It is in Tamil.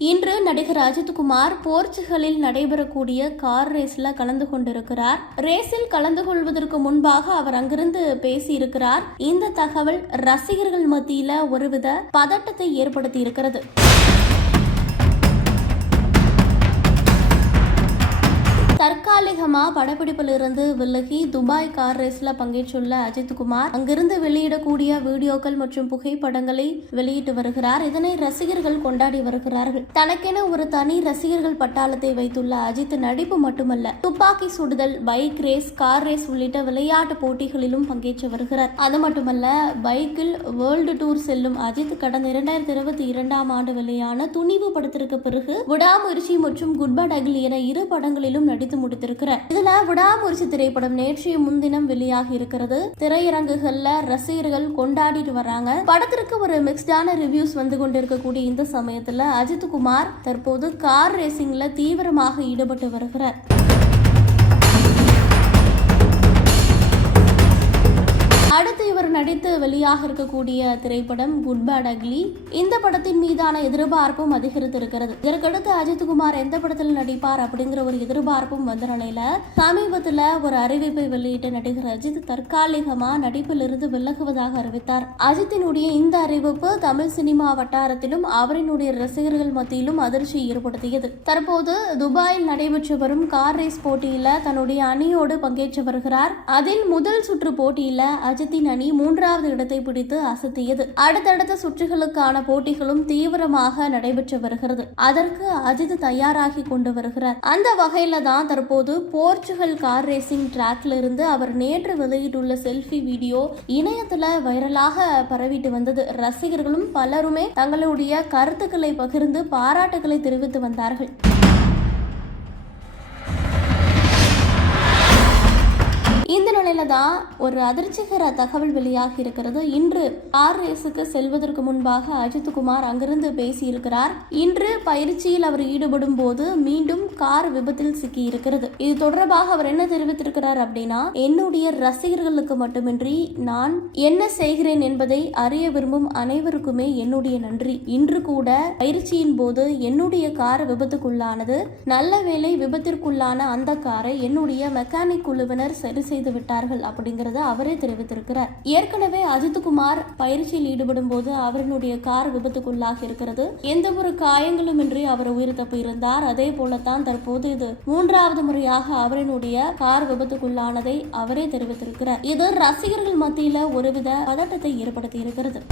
இன்று நடிகர் அஜித்குமார் போர்ச்சுகலில் நடைபெறக்கூடிய கார் ரேஸ்ல கலந்து கொண்டிருக்கிறார். ரேஸில் கலந்து கொள்வதற்கு முன்பாக அவர் அங்கிருந்து பேசியிருக்கிறார். இந்த தகவல் ரசிகர்கள் மத்தியில ஒருவித பதட்டத்தை ஏற்படுத்தி இருக்கிறது தற்காலிகமா படப்பிடிப்பிலிருந்து விலகி துபாய் கார் ரேஸில் பங்கேற்றுள்ள அஜித்குமார் அங்கிருந்து வெளியிடக்கூடிய வீடியோக்கள் மற்றும் புகைப்படங்களை வெளியிட்டு வருகிறார். இதனை ரசிகர்கள் கொண்டாடி வருகிறார்கள். தனக்கென ஒரு தனி ரசிகர்கள் பட்டாளத்தை வைத்துள்ள அஜித் நடிப்பு மட்டுமல்ல துப்பாக்கி சுடுதல் பைக் ரேஸ் கார் ரேஸ் உள்ளிட்ட விளையாட்டு போட்டிகளிலும் பங்கேற்று வருகிறார். அது மட்டுமல்ல பைக்கில் வேர்ல்டு டூர் செல்லும் அஜித் கடந்த இரண்டாயிரத்தி இருபத்தி இரண்டாம் ஆண்டு வெளியான துணிவு படத்திற்கு பிறகு விடாமுயற்சி மற்றும் குட் பட் அகில் என இரு படங்களிலும் நடித்து முடித்திருக்கிறார். இதுல விடாமுயற்சி திரைப்படம் நேற்றைய முன்தினம் வெளியாகி இருக்கிறது. திரையரங்குகள்ல ரசிகர்கள் கொண்டாடிட்டு வராங்க படத்திற்கு ஒரு மிக்ஸ்டான ரிவ்யூஸ் வந்து கொண்டிருக்கக்கூடிய இந்த சமயத்துல அஜித் குமார் தற்போது கார் ரேசிங்ல தீவிரமாக ஈடுபட்டு வருகிறார். அடுத்து இவர் நடித்து வெளியாக இருக்கக்கூடிய திரைப்படம் குட் பேட் அக்லி. இந்த படத்தின் மீதான எதிர்பார்ப்பும் அதிகரித்திருக்கிறது. இதற்கடுத்து அஜித்குமார் எந்த படத்தில் நடிப்பார் அப்படிங்கிற ஒரு எதிர்பார்ப்பும் வந்த நிலையில சமீபத்துல ஒரு அறிவிப்பை வெளியிட்ட நடிகர் அஜித் தற்காலிகமா நடிப்பிலிருந்து விலகுவதாக அறிவித்தார். அஜித்தினுடைய இந்த அறிவிப்பு தமிழ் சினிமா வட்டாரத்திலும் அவரினுடைய ரசிகர்கள் மத்தியிலும் அதிர்ச்சி ஏற்படுத்தியது. தற்போது துபாயில் நடைபெற்று வரும் கார் ரேஸ் போட்டியில தன்னுடைய அணியோடு பங்கேற்று வருகிறார். அதில் முதல் சுற்று போட்டியில அஜித்தின் அணி மூன்றாவது இடத்தை பிடித்து அசத்தியது. அடுத்தடுத்த சுற்றுகளுக்கான போட்டிகளும் தீவிரமாக நடைபெற்று வருகிறது. அதற்கு அஜித் தயாராகி கொண்டு வருகிறார். அந்த வகையில தான் தற்போது போர்ச்சுகல் கார் ரேசிங் டிராக்ல இருந்து அவர் நேற்று வெளியிட்டுள்ள செல்ஃபி வீடியோ இணையத்துல வைரலாக பரவிட்டு வந்தது. ரசிகர்களும் பலருமே தங்களுடைய கருத்துக்களை பகிர்ந்து பாராட்டுகளை தெரிவித்து வந்தார்கள். முன்னதா தான் ஒரு அதிர்ச்சிகர தகவல் வெளியாகி இருக்கிறது. இன்று கார் ரேஸுக்கு செல்வதற்கு முன்பாக அஜித்குமார் அங்கிருந்து பேசியிருக்கிறார். இன்று பயிற்சியில் அவர் ஈடுபடும் போது மீண்டும் கார் விபத்தில் சிக்கி இருக்கிறது இது தொடர்பாக அவர் என்ன தெரிவித்திருக்கிறார் அப்படின்னா என்னுடைய ரசிகர்களுக்கு மட்டுமின்றி நான் என்ன செய்கிறேன் என்பதை அறிய விரும்பும் அனைவருக்குமே என்னுடைய நன்றி. இன்று கூட பயிற்சியின் போது என்னுடைய கார் விபத்துக்குள்ளானது நல்ல வேளை விபத்திற்குள்ளான அந்த காரை என்னுடைய மெக்கானிக் குழுவினர் சரி செய்து விட்டார்கள் அப்படிங்கறத அவரே தெரிவித்திருக்கிறார். ஏற்கனவே அஜித்குமார் பயிற்சியில் ஈடுபடும் போது அவரினுடைய கார் விபத்துக்குள்ளாக இருக்கிறது. எந்த ஒரு காயங்களும் இன்றி அவர் உயிர் தப்பு இருந்தார் அதே போலத்தான் தற்போது இது மூன்றாவது முறையாக அவரினுடைய கார் விபத்துக்குள்ளானதை அவரே தெரிவித்திருக்கிறார். இது ரசிகர்கள் மத்தியில ஒருவித பதட்டத்தை ஏற்படுத்தி இருக்கிறது.